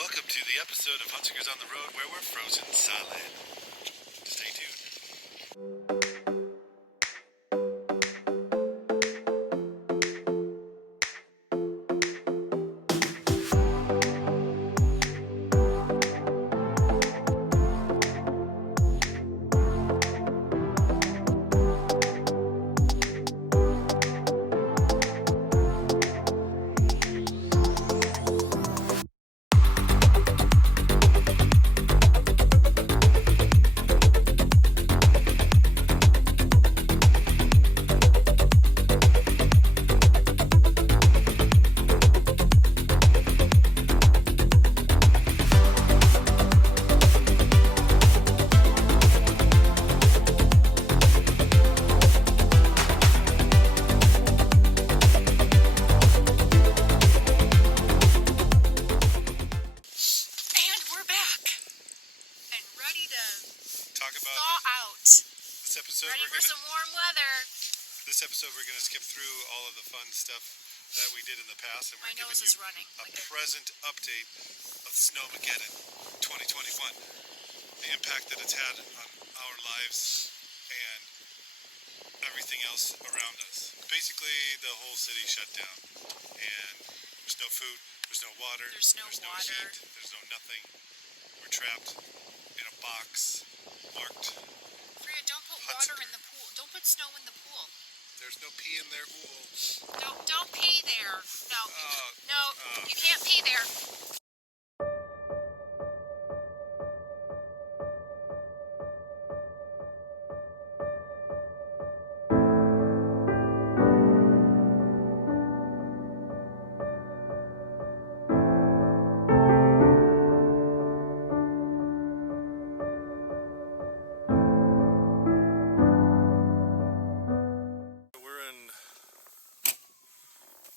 welcome to the episode of Hunsikers on the Road where we're frozen solid. Stay tuned. This episode we're going to skip through all of the fun stuff that we did in the past, and we're giving you a present update of Snowmageddon 2021, the impact that it's had on our lives and everything else around us. Basically, the whole city shut down, and there's no food, there's no water, there's no heat, there's no nothing. We're trapped in a box marked. Freya, don't put water in the pool. Don't put snow in the pool. There's no pee in there. Don't pee there. No, you can't pee there.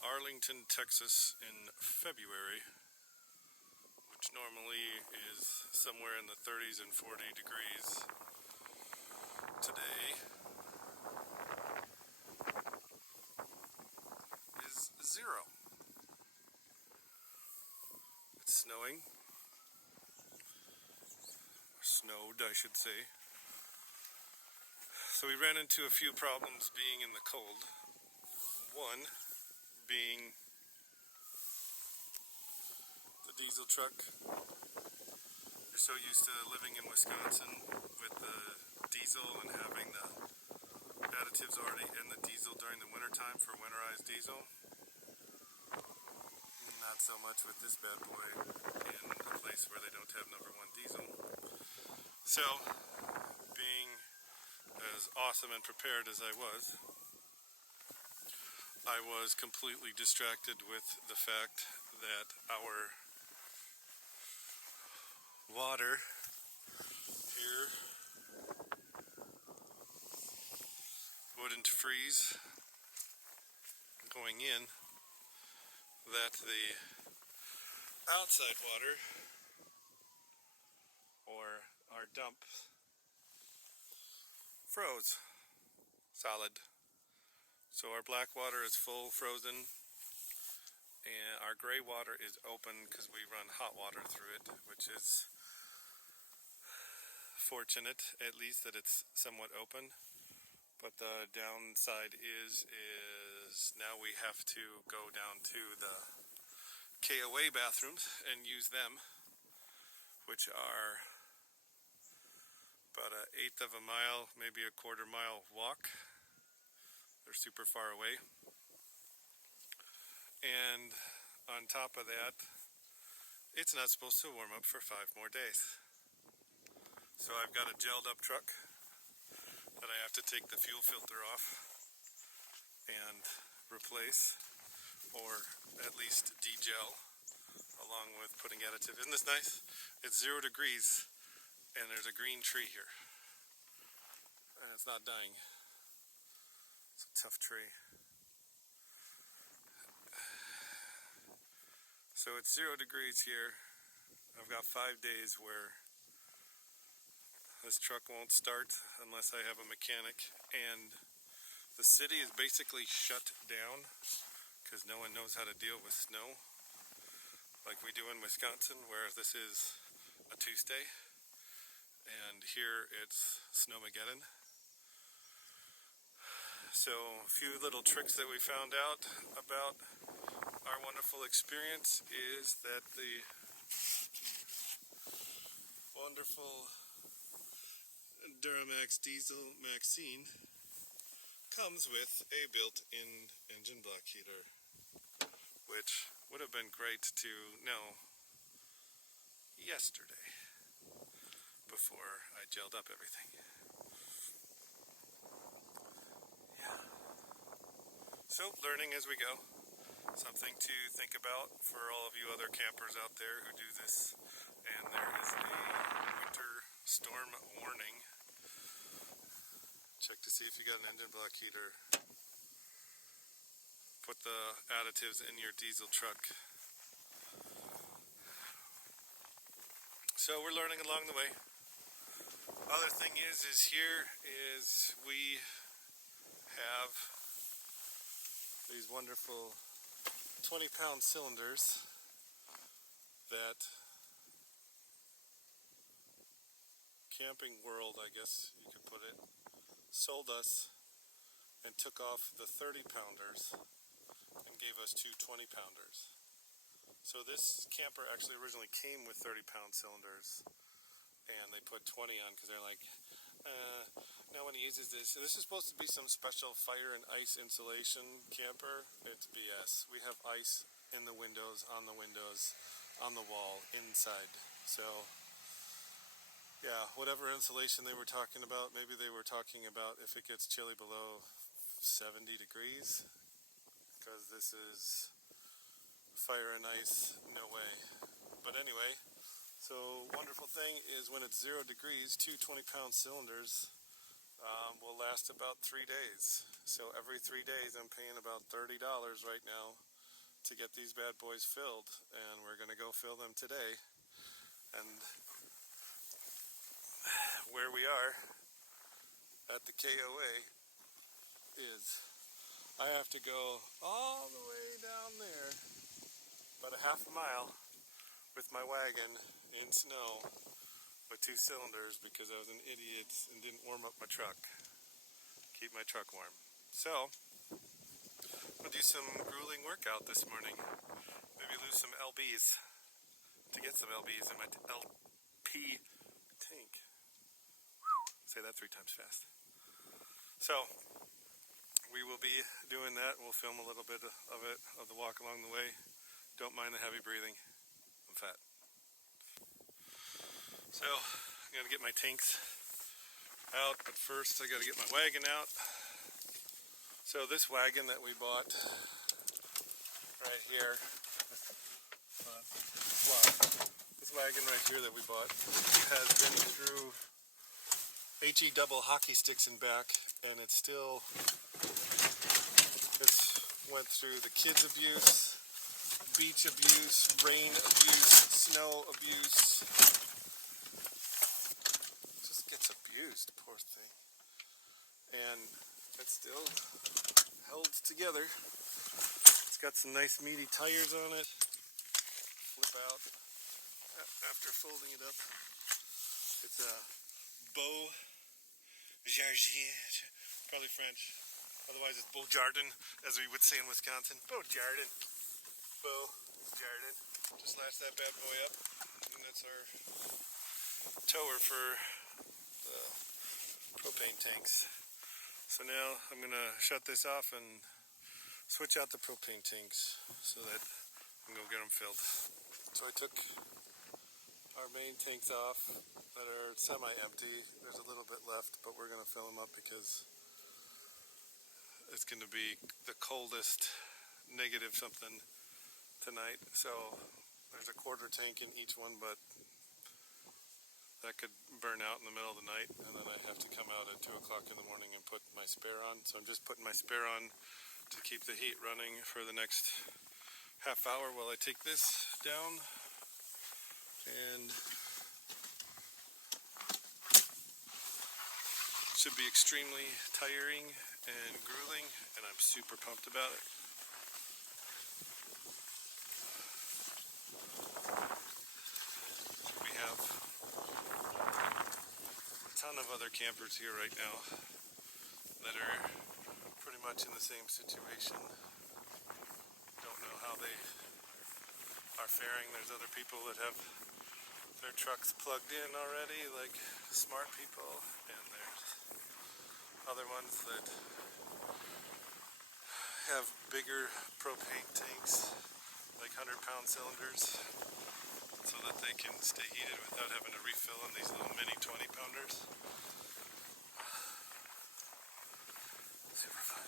Arlington, Texas in February, which normally is somewhere in the 30s and 40 degrees. Today is 0. It's snowing. Snowed, I should say. So we ran into a few problems being in the cold. One being the diesel truck. You're so used to living in Wisconsin with the diesel and having the additives already in the diesel during the winter time for winterized diesel. Not so much with this bad boy in a place where they don't have number 1 diesel. So, being as awesome and prepared as I was completely distracted with the fact that our water here wouldn't freeze going in, that the outside water, or our dump, froze solid. So our black water is full frozen, and our gray water is open because we run hot water through it, which is fortunate at least that it's somewhat open. But the downside is now we have to go down to the KOA bathrooms and use them, which are about 1/8 of a mile, maybe a 1/4 mile walk. They're super far away. And on top of that, it's not supposed to warm up for 5 more days. So I've got a gelled up truck that I have to take the fuel filter off and replace, or at least de-gel, along with putting additive. Isn't this nice? It's 0 degrees and there's a green tree here. And it's not dying. It's a tough tree. So it's 0 degrees here. I've got 5 days where this truck won't start unless I have a mechanic, and the city is basically shut down because no one knows how to deal with snow. like we do in Wisconsin, where this is a Tuesday, and here it's Snowmageddon. So a few little tricks that we found out about our wonderful experience is that the wonderful Duramax diesel Maxine comes with a built-in engine block heater, which would have been great to know yesterday before I gelled up everything. Yeah. So learning as we go. Something to think about for all of you other campers out there who do this. And there is a winter storm warning. Check to see if you got an engine block heater. Put the additives in your diesel truck. So we're learning along the way. Other thing is here is we have these wonderful 20-pound cylinders that Camping World, I guess you could put it, sold us and took off the 30-pounders and gave us two 20-pounders. So this camper actually originally came with 30-pound cylinders, and they put 20 on because they're like, no one uses this. This is supposed to be some special fire and ice insulation camper. It's BS. We have ice in the windows, on the wall, inside. So, yeah, whatever insulation they were talking about, maybe they were talking about if it gets chilly below 70 degrees, because this is fire and ice, no way. But anyway, so wonderful thing is when it's 0 degrees, two 20-pound cylinders will last about 3 days. So every 3 days I'm paying about $30 right now to get these bad boys filled, and we're going to go fill them today. And where we are at the KOA is I have to go all the way down there, about a half a mile, with my wagon in snow with two cylinders because I was an idiot and didn't warm up my truck. Keep my truck warm. So, I'll do some grueling workout this morning. Maybe lose some lbs to get some lbs in my LP tank. Say that 3 times fast. So, we will be doing that. We'll film a little bit of it, of the walk along the way. Don't mind the heavy breathing. I'm fat. So, I gotta get my tanks out, but first I gotta get my wagon out. So this wagon that we bought right here, this wagon right here that we bought has been through HE double hockey sticks and back, and it's went through the kids' abuse, beach abuse, rain abuse, snow abuse. Just gets abused, poor thing. And it's still held together. It's got some nice meaty tires on it. Flip out after folding it up. It's a Beau Jardin, probably French. Otherwise it's Beau Jardin, as we would say in Wisconsin. Beau Jardin. Beau Jardin. Just latch that bad boy up, and that's our tower for the propane tanks. So now I'm going to shut this off and switch out the propane tanks so that I can go get them filled. So I took our main tanks off that are semi-empty. There's a little bit left, but we're going to fill them up because it's going to be the coldest negative something tonight. So there's a quarter tank in each one, but that could burn out in the middle of the night, and then I have to come out at 2 o'clock in the morning and put my spare on. So I'm just putting my spare on to keep the heat running for the next half hour while I take this down. And it should be extremely tiring and grueling, and I'm super pumped about it. other campers here right now that are pretty much in the same situation. Don't know how they are faring. There's other people that have their trucks plugged in already, like smart people, and there's other ones that have bigger propane tanks, like 100-pound cylinders, so that they can stay heated without having to refill in these little mini 20-pounders. Super fun.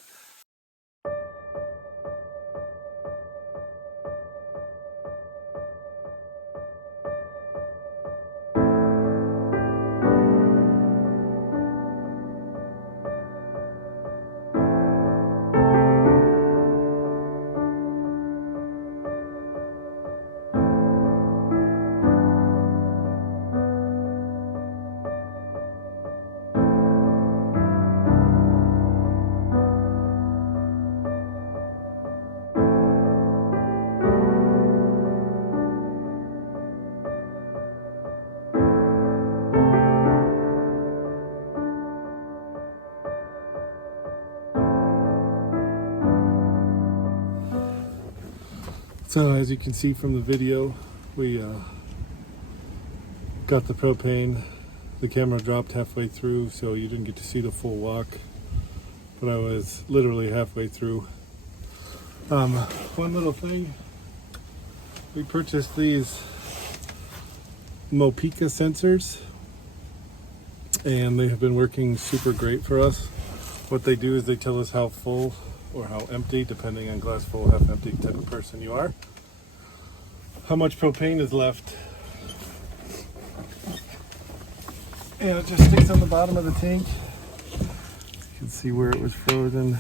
So as you can see from the video, we got the propane. The camera dropped halfway through, so you didn't get to see the full walk, but I was literally halfway through. One little thing, we purchased these Mopica sensors, and they have been working super great for us. What they do is they tell us how full or how empty, depending on glass full, half empty type of person you are, how much propane is left. And it just sticks on the bottom of the tank. You can see where it was frozen.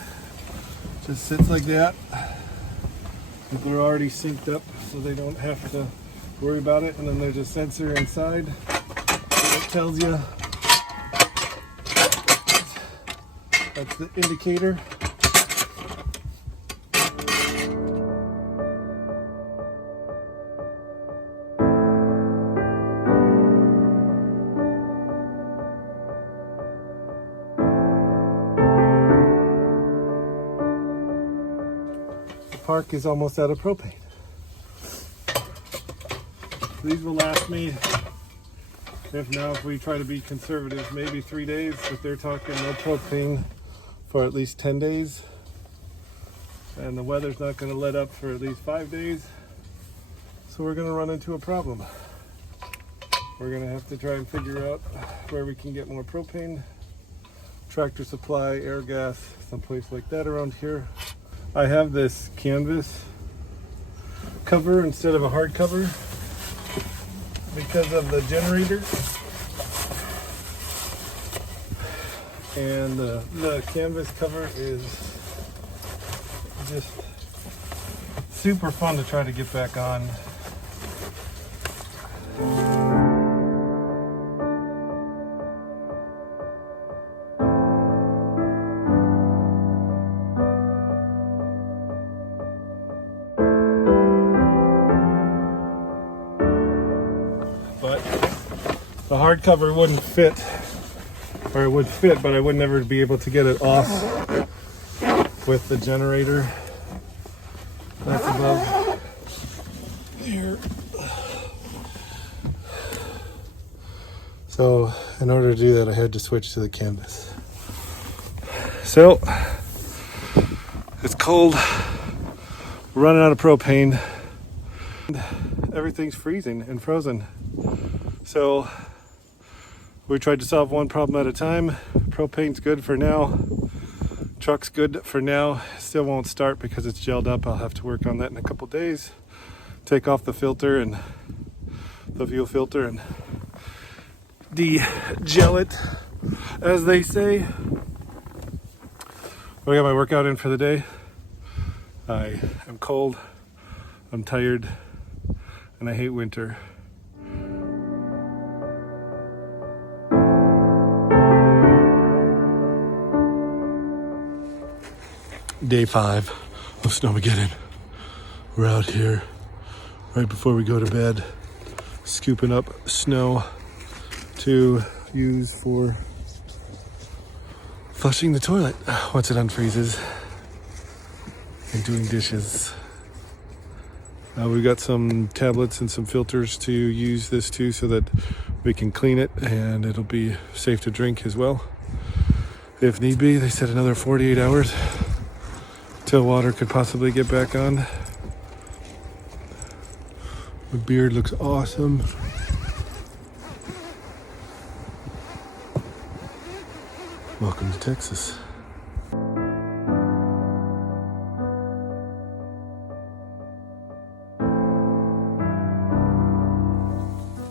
Just sits like that. They're already synced up, so they don't have to worry about it. And then there's a sensor inside that tells you. That's the indicator. Park is almost out of propane. These will last me, if we try to be conservative, maybe 3 days, but they're talking no propane for at least 10 days. And the weather's not going to let up for at least 5 days. So we're going to run into a problem. We're going to have to try and figure out where we can get more propane. Tractor Supply, Air Gas, someplace like that around here. I have this canvas cover instead of a hard cover because of the generator. And the canvas cover is just super fun to try to get back on. But the hard cover wouldn't fit, or it would fit, but I would never be able to get it off with the generator that's above here. So in order to do that, I had to switch to the canvas. So it's cold, we're running out of propane, everything's freezing and frozen. So we tried to solve one problem at a time. Propane's good for now. Truck's good for now. Still won't start because it's gelled up. I'll have to work on that in a couple days. Take off the filter and the fuel filter and de-gel it, as they say. I got my workout in for the day. I am cold, I'm tired, and I hate winter. Day 5 of Snowmageddon. We're out here right before we go to bed, scooping up snow to use for flushing the toilet once it unfreezes and doing dishes. We've got some tablets and some filters to use this too so that we can clean it and it'll be safe to drink as well. If need be, they said another 48 hours till water could possibly get back on. The beard looks awesome. Welcome to Texas.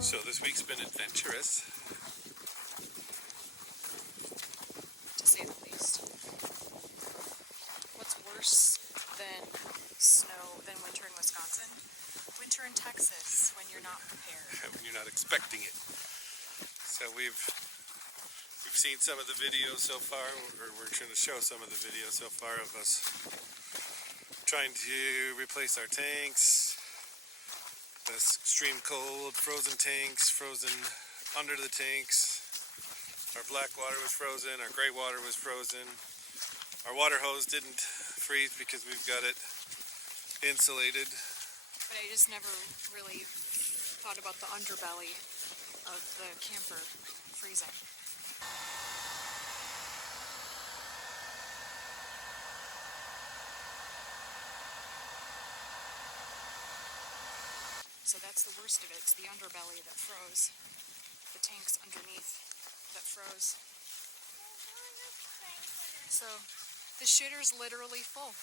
So this week's been adventurous. To say the least. What's worse than snow, than winter in Wisconsin? Winter in Texas, when you're not prepared. When you're not expecting it. So we've seen some of the videos so far, or we're trying to show some of the videos so far of us trying to replace our tanks. This extreme cold, frozen tanks, frozen under the tanks. Our black water was frozen, our gray water was frozen. Our water hose didn't freeze because we've got it insulated. But I just never really thought about the underbelly of the camper freezing. So that's the worst of it. It's the underbelly that froze. The tanks underneath that froze. So the shitter's literally full.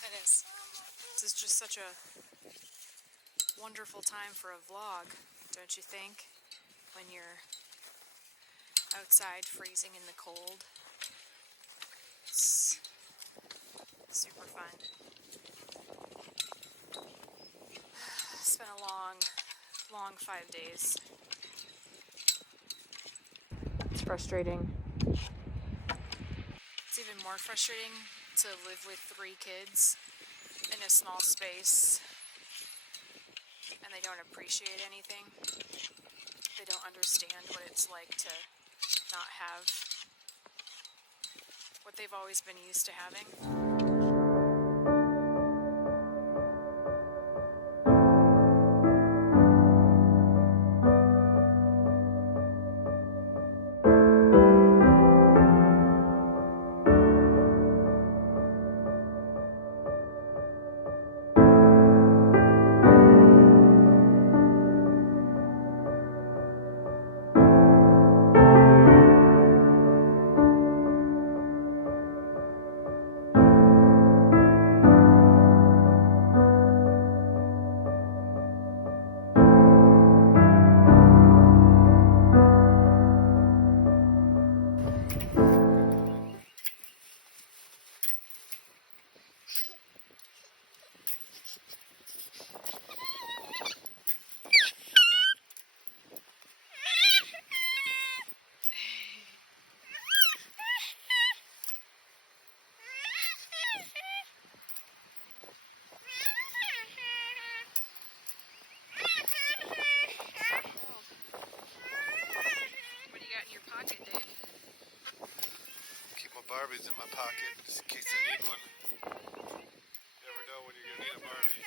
It is. This is just such a wonderful time for a vlog, don't you think? When you're outside freezing in the cold. It's super fun. It's been a long 5 days. It's frustrating. It's even more frustrating to live with 3 kids in a small space and they don't appreciate anything. They don't understand what it's like to not have what they've always been used to having. Barbies in my pocket just in case I need one. You never know when you're gonna need a Barbie.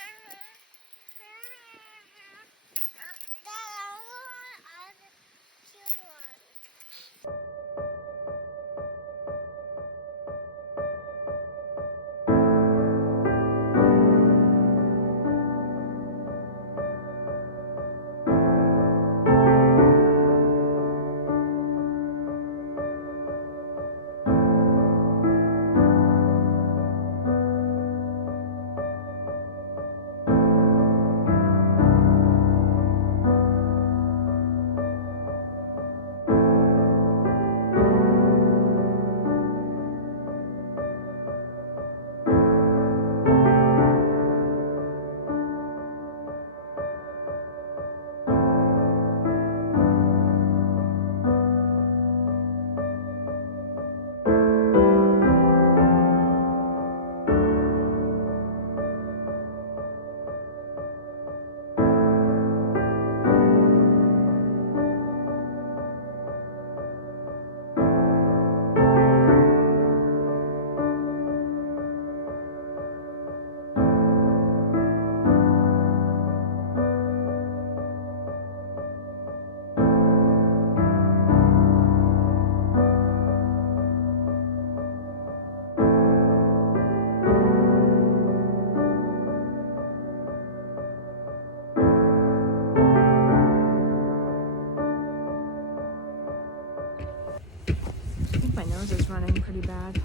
is running pretty bad.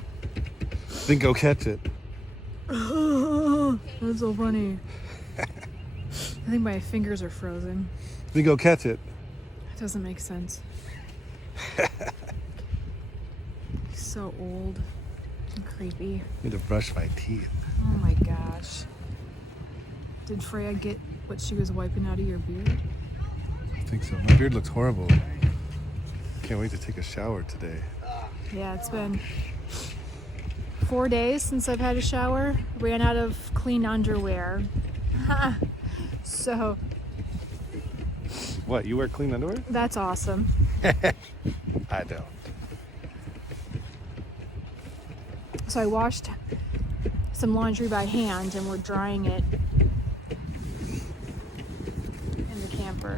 Then go catch it. That's so funny. I think my fingers are frozen. Then go catch it. That doesn't make sense. He's so old and creepy. Need to brush my teeth. Oh my gosh. Did Freya get what she was wiping out of your beard? I think so. My beard looks horrible. Can't wait to take a shower today. Yeah, it's been 4 days since I've had a shower. Ran out of clean underwear. So What, you wear clean underwear? that's awesome. I don't. So I washed some laundry by hand and we're drying it in the camper.